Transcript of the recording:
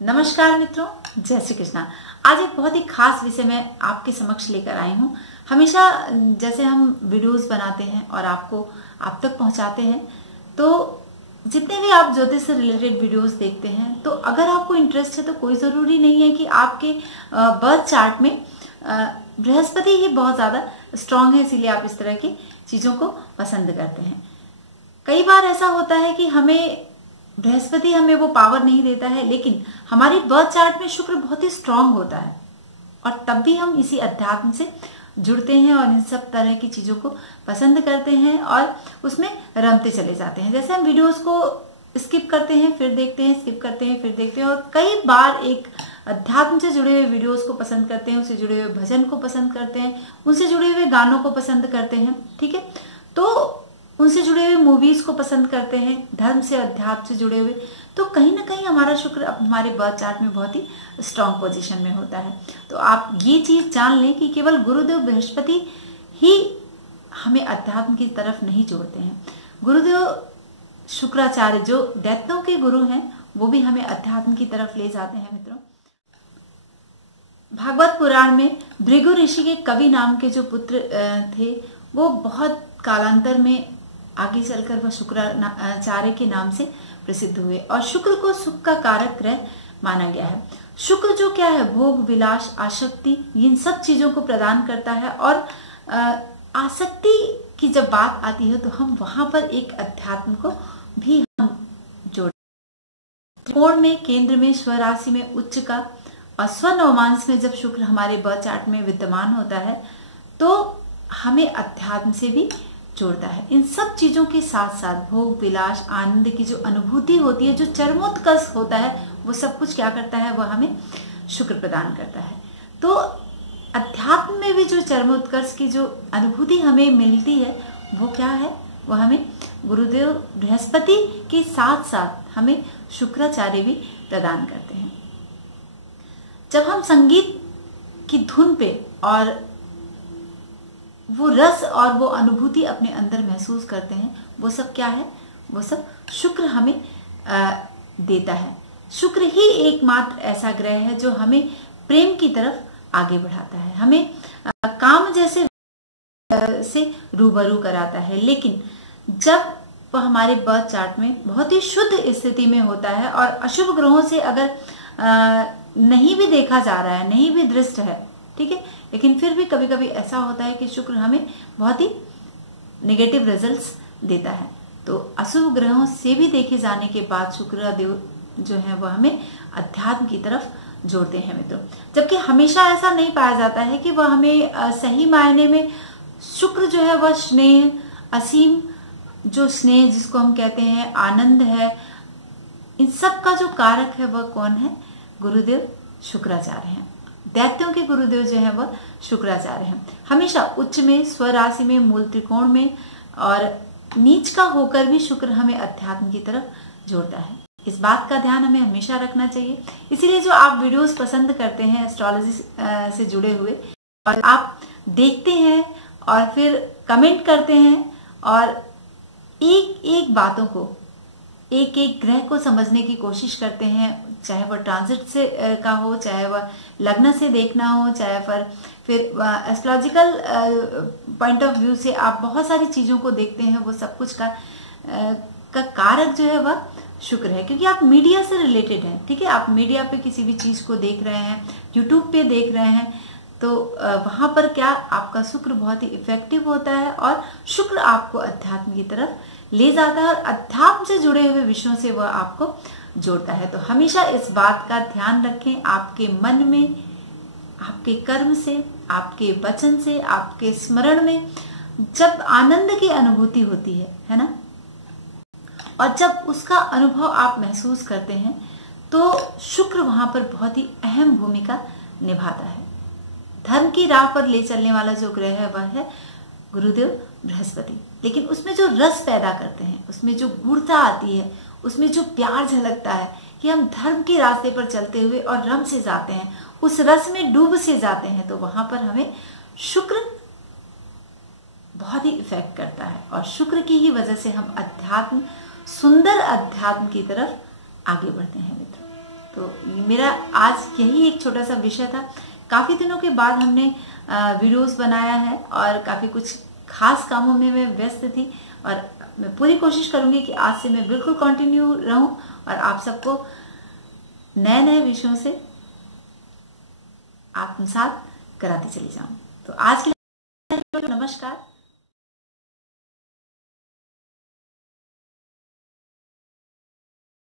नमस्कार मित्रों, जय श्री कृष्णा। आज एक बहुत ही खास विषय मैं आपके समक्ष लेकर आई हूँ। हमेशा जैसे हम वीडियोस बनाते हैं और आप तक पहुँचाते हैं, तो जितने भी आप ज्योतिष से रिलेटेड वीडियोस देखते हैं, तो अगर आपको इंटरेस्ट है तो कोई ज़रूरी नहीं है कि आपके बर्थ चार्ट में बृहस्पति ही बहुत ज़्यादा स्ट्रांग है, इसीलिए आप इस तरह की चीज़ों को पसंद करते हैं। कई बार ऐसा होता है कि बृहस्पति हमें वो पावर नहीं देता है, लेकिन हमारी बर्थ चार्ट में शुक्र बहुत ही स्ट्रांग होता है और तब भी हम इसी अध्यात्म से जुड़ते हैं और इन सब तरह की चीजों को पसंद करते हैं और उसमें रमते चले जाते हैं। जैसे हम वीडियोस को स्किप करते हैं, फिर देखते हैं, स्किप करते हैं, फिर देखते हैं, और कई बार एक अध्यात्म से जुड़े हुए वीडियोस को पसंद करते हैं, उससे जुड़े हुए भजन को पसंद करते हैं, उनसे जुड़े हुए गानों को पसंद करते हैं, ठीक है, तो उनसे जुड़े हुए मूवीज को पसंद करते हैं, धर्म से अध्यात्म से जुड़े हुए, तो कहीं ना कहीं हमारा शुक्र हमारे बर्थ चार्ट में बहुत ही स्ट्रांग पोजीशन में होता है। तो आप ये चीज जान लें कि केवल गुरुदेव बृहस्पति ही हमें अध्यात्म की तरफ नहीं जोड़ते हैं। गुरुदेव शुक्राचार्य जो दैत्यों के गुरु हैं, वो भी हमें अध्यात्म की तरफ ले जाते हैं। मित्रों, भागवत पुराण में भृगु ऋषि के कवि नाम के जो पुत्र थे, वो बहुत कालांतर में आगे चलकर वह शुक्राचार्य के नाम से प्रसिद्ध हुए और शुक्र को सुख का कारक ग्रह माना गया है। शुक्र जो क्या है, भोग, विलास, आसक्ति, इन सब चीजों को प्रदान करता है। और आसक्ति की जब बात आती है तो हम वहां पर एक अध्यात्म को भी हम जोड़ते। त्रिकोण में, केंद्र में, स्वराशि में उच्च का और स्वनवमांश में जब शुक्र हमारे बर्थ चार्ट में विद्यमान होता है तो हमें अध्यात्म से भी जोड़ता है। इन सब चीजों के साथ साथ भोग, विलास, आनंद की जो अनुभूति होती है, जो चरमोत्कर्ष होता है, वो सब कुछ क्या करता है, वह हमें शुक्र प्रदान करता है। तो अध्यात्म में भी जो चरमोत्कर्ष की जो अनुभूति हमें मिलती है, वो क्या है, वह हमें गुरुदेव बृहस्पति के साथ साथ हमें शुक्राचार्य भी प्रदान करते हैं। जब हम संगीत की धुन पे और वो रस और वो अनुभूति अपने अंदर महसूस करते हैं, वो सब क्या है, वो सब शुक्र हमें देता है। शुक्र ही एकमात्र ऐसा ग्रह है जो हमें प्रेम की तरफ आगे बढ़ाता है, हमें काम जैसे से रूबरू कराता है। लेकिन जब वह हमारे बर्थ चार्ट में बहुत ही शुद्ध स्थिति में होता है और अशुभ ग्रहों से अगर नहीं भी देखा जा रहा है, नहीं भी दृष्ट है, ठीक है, लेकिन फिर भी कभी कभी ऐसा होता है कि शुक्र हमें बहुत ही नेगेटिव रिजल्ट्स देता है। तो अशुभ ग्रहों से भी देखे जाने के बाद शुक्र देव जो है वह हमें अध्यात्म की तरफ जोड़ते हैं। मित्रों, जबकि हमेशा ऐसा नहीं पाया जाता है कि वह हमें सही मायने में शुक्र जो है वह स्नेह, असीम जो स्नेह जिसको हम कहते हैं, आनंद है, इन सब का जो कारक है वह कौन है, गुरुदेव शुक्राचार्य हैं। दैत्यों के गुरुदेव जो है वह शुक्राचार्य हैं। हमेशा उच्च में, स्वराशि में, मूल त्रिकोण में और नीच का होकर भी शुक्र हमें अध्यात्म की तरफ जोड़ता है। इस बात का ध्यान हमें हमेशा रखना चाहिए। इसीलिए जो आप वीडियोस पसंद करते हैं एस्ट्रोलॉजी से जुड़े हुए, और आप देखते हैं और फिर कमेंट करते हैं और एक एक बातों को, एक एक ग्रह को समझने की कोशिश करते हैं, चाहे वह ट्रांजिट से का हो, चाहे वह लग्न से देखना हो, चाहे फिर एस्ट्रोलॉजिकल पॉइंट ऑफ व्यू से आप बहुत सारी चीजों को देखते हैं। वो सब कुछ का कारक जो है वह शुक्र है, क्योंकि आप मीडिया से रिलेटेड हैं, ठीक है। आप मीडिया पे किसी भी चीज को देख रहे हैं, यूट्यूब पे देख रहे हैं, तो वहां पर क्या आपका शुक्र बहुत ही इफेक्टिव होता है और शुक्र आपको अध्यात्म की तरफ ले जाता है और अध्यात्म से जुड़े हुए विषयों से वह आपको जोड़ता है। तो हमेशा इस बात का ध्यान रखें, आपके मन में, आपके कर्म से, आपके वचन से, आपके स्मरण में जब आनंद की अनुभूति होती है ना, और जब उसका अनुभव आप महसूस करते हैं, तो शुक्र वहां पर बहुत ही अहम भूमिका निभाता है। धर्म की राह पर ले चलने वाला जो ग्रह है वह है गुरुदेव बृहस्पति। लेकिन उसमें जो रस पैदा करते हैं, उसमें जो गूढ़ता आती है, उसमें जो प्यार झलकता है कि हम धर्म के रास्ते पर चलते हुए और रम से जाते हैं, उस रस में डूब से जाते हैं, तो वहां पर हमें शुक्र बहुत ही इफेक्ट करता है और शुक्र की ही वजह से हम अध्यात्म, सुंदर अध्यात्म की तरफ आगे बढ़ते हैं। मित्रों, तो मेरा आज यही एक छोटा सा विषय था। काफ़ी दिनों के बाद हमने वीडियोस बनाया है और काफ़ी कुछ खास कामों में मैं व्यस्त थी, और मैं पूरी कोशिश करूंगी कि आज से मैं बिल्कुल कंटिन्यू रहूं और आप सबको नए नए विषयों से आत्मसात कराती चली जाऊं। तो आज के लिए नमस्कार।